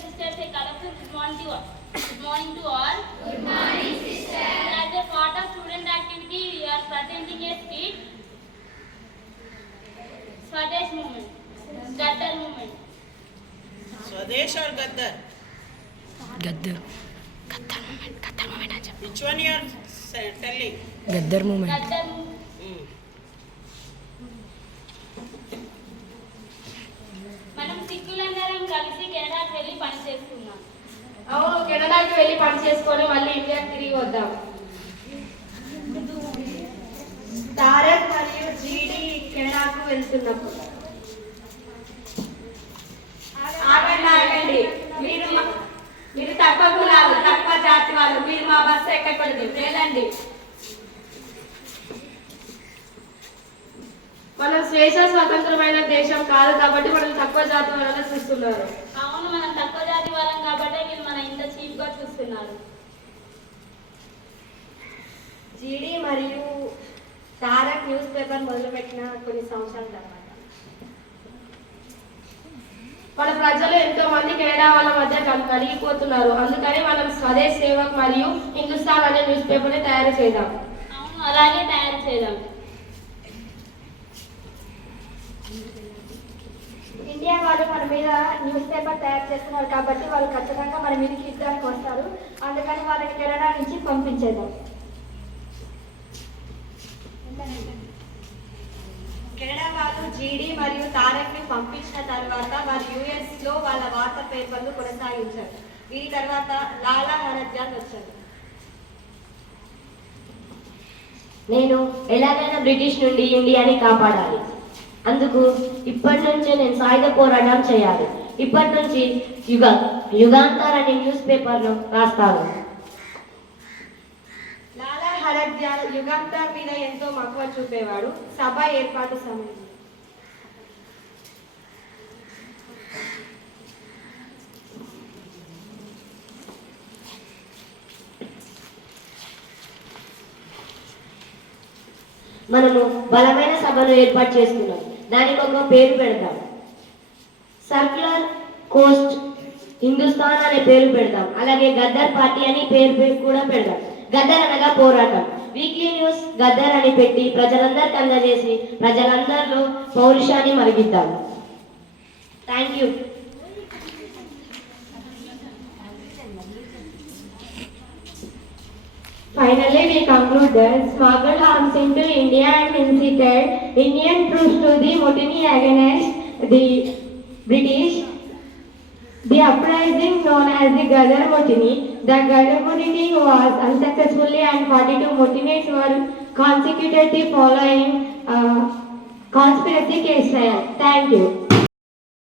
and sisters, a colorful good morning to all. Good morning to all. Good morning, sister. As a part of student activity, we are presenting a skit. Swadesh movement. Gaddar movement. Swadesh or Gaddar? Gaddar. Gaddar movement acha. Which one you are telling? Gaddar movement. Gaddar movement. మనం సిక్కులందరం కలిసి కెనడాకి వెళ్ళి పని చేసుకున్నాం. అవును, కెనడాకి వెళ్ళి పని చేసుకొని మళ్ళీ ఇండియాకి తిరిగి వద్దాం. తారక్ మరియు జీడి కెనడాకు వెళ్తున్నప్పుడు ఆగండి. మీరు తక్కువ కులాలు, తక్కువ జాతి వాళ్ళు, మీరు మా బస్సు ఎక్కకూడదు, లేదండి. మనం స్వేచ్ఛ స్వతంత్రమైన దేశం కాదు కాబట్టి మనం తక్కువ జాతి వాళ్ళని చూస్తున్నారు. అవును, మనం తక్కువ జాతి వాళ్ళం కాబట్టి వీళ్ళు మన ఇంత చీప్ గా చూస్తున్నారు. జీడి మరియు తారక్ న్యూస్ పేపర్ మొదలుపెట్టిన కొన్ని సంవత్సరాల తర్వాత మన ప్రజలు ఎంతో మంది కెనడా వాళ్ళ మధ్య కలిగిపోతున్నారు. అందుకని మనం స్వదేశ్ సేవక్ మరియు హిందుస్థాన్ అనే న్యూస్ పేపర్ ని తయారు చేద్దాం. అవును, అలాగే తయారు చేద్దాం. ఇండియా వాళ్ళు మన మీద న్యూస్ పేపర్ తయారు చేస్తున్నారు కాబట్టి వాళ్ళు ఖచ్చితంగా మన మీదకి యుద్ధానికి వస్తారు. అందుకని వాళ్ళని కెనడా నుంచి పంపించేద్దాం. కెనడా వాళ్ళు జీడి మరియు తారక్ ని పంపించిన తర్వాత వారు యుఎస్ లో వాళ్ళ వార్తా పేపర్లు కొనసాగించారు. దీని తర్వాత లాలా హరద్యాన్ వచ్చారు. నేను ఎలాగైనా బ్రిటిష్ నుండి ఇండియాని కాపాడాలి. అందుకు ఇప్పటి నుంచే నేను సాయుధ పోరాటం చేయాలి. ఇప్పటి నుంచి యుగాంతర్ అనే న్యూస్ పేపర్ను రాస్తాను. లాలా హరద్యాన్ యుగాంతర్ మీద ఎంతో మక్కువ చూపేవాడు. సభ ఏర్పాటు సమయంలో మనము బలమైన సభను ఏర్పాటు చేసుకున్నాం. దానికి ఒక పేరు పెడతాం. సర్క్యులర్ కోస్ట్ హిందుస్థాన్ అనే పేరు పెడతాం. అలాగే గద్దర్ పార్టీ అని పేరు కూడా పెడతాం. గద్దర్ అనగా పోరాటం. వీక్లీ న్యూస్ గద్దర్ అని పెట్టి ప్రజలందరికీ అందజేసి ప్రజలందరిలో పౌరుషాన్ని మరిగిద్దాం. Thank you. Finally, we conclude that smuggled arms into India and incited Indian troops to the mutiny against the British. The uprising known as the Gadar Mutiny. The Gadar Mutiny was unsuccessfully and 42 mutinies were consecuted the following conspiracy case trial. Thank you.